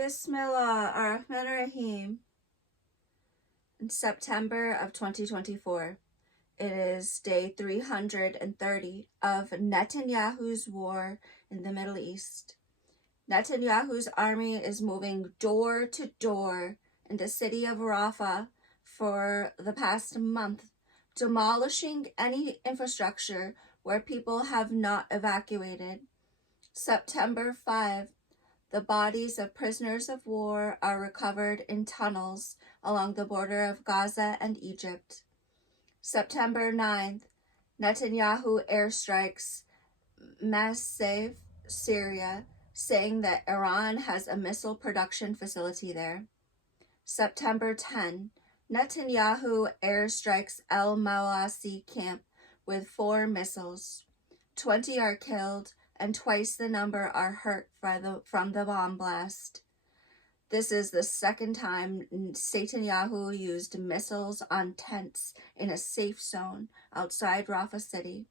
Bismillah ar-Rahman ar-Rahim. In September of 2024, it is day 330 of Netanyahu's war in the Middle East. Netanyahu's army is moving door to door in the city of Rafah for the past month, demolishing any infrastructure where people have not evacuated. September 5, the bodies of prisoners of war are recovered in tunnels along the border of Gaza and Egypt. September 9th, Netanyahu airstrikes Massav, Syria, saying that Iran has a missile production facility there. September 10, Netanyahu airstrikes El Mawasi camp with 4 missiles. 20 are killed and twice the number are hurt from the bomb blast. This is the second time Netanyahu used missiles on tents in a safe zone outside Rafah City.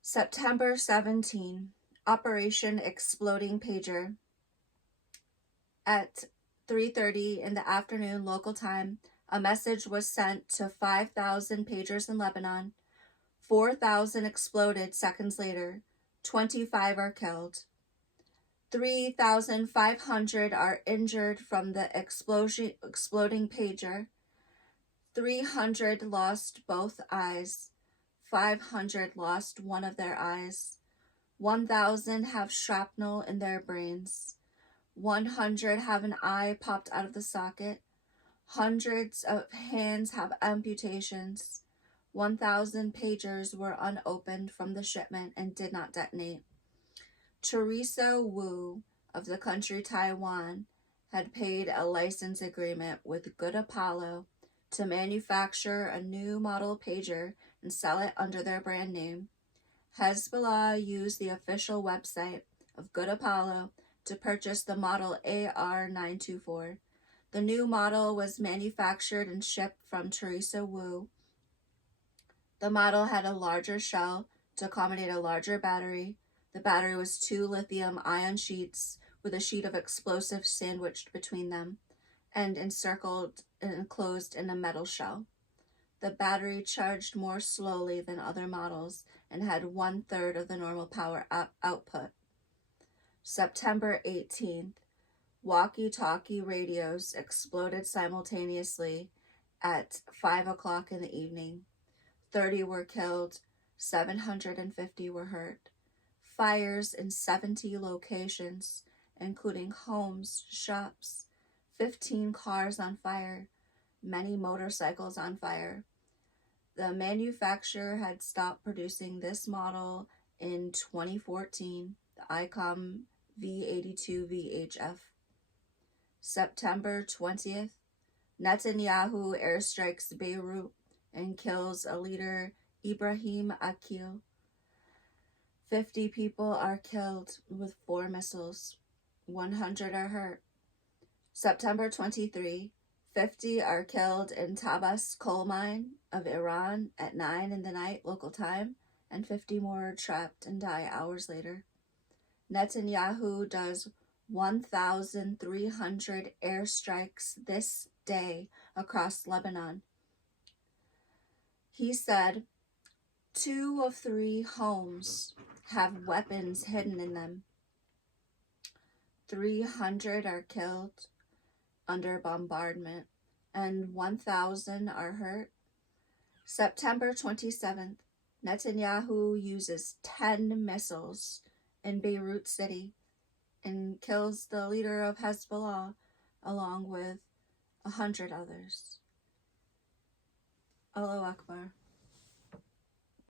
September 17, Operation Exploding Pager. At 3:30 in the afternoon local time, a message was sent to 5,000 pagers in Lebanon. 4,000 exploded seconds later. 25 are killed. 3,500 are injured from the exploding pager. 300 lost both eyes. 500 lost one of their eyes. 1,000 have shrapnel in their brains. 100 have an eye popped out of the socket. Hundreds of hands have amputations. 1,000 pagers were unopened from the shipment and did not detonate. Teresa Wu of the country Taiwan had paid a license agreement with Good Apollo to manufacture a new model pager and sell it under their brand name. Hezbollah used the official website of Good Apollo to purchase the model AR-924. The new model was manufactured and shipped from Teresa Wu. The model had a larger shell to accommodate a larger battery. The battery was 2 lithium-ion sheets with a sheet of explosives sandwiched between them and encircled and enclosed in a metal shell. The battery charged more slowly than other models and had 1/3 of the normal power output. September 18th, walkie-talkie radios exploded simultaneously at 5 o'clock in the evening. 30 were killed, 750 were hurt. Fires in 70 locations, including homes, shops, 15 cars on fire, many motorcycles on fire. The manufacturer had stopped producing this model in 2014, the ICOM V82 VHF. September 20th, Netanyahu airstrikes Beirut and kills a leader, Ibrahim Akil. 50 people are killed with 4 missiles. 100 are hurt. September 23, 50 are killed in Tabas coal mine of Iran at 9 in the night local time, and 50 more are trapped and die hours later. Netanyahu does 1,300 airstrikes this day across Lebanon. He said 2 of 3 homes have weapons hidden in them. 300 are killed under bombardment and 1,000 are hurt. September 27th, Netanyahu uses 10 missiles in Beirut City and kills the leader of Hezbollah along with 100 others. Allahu Akbar.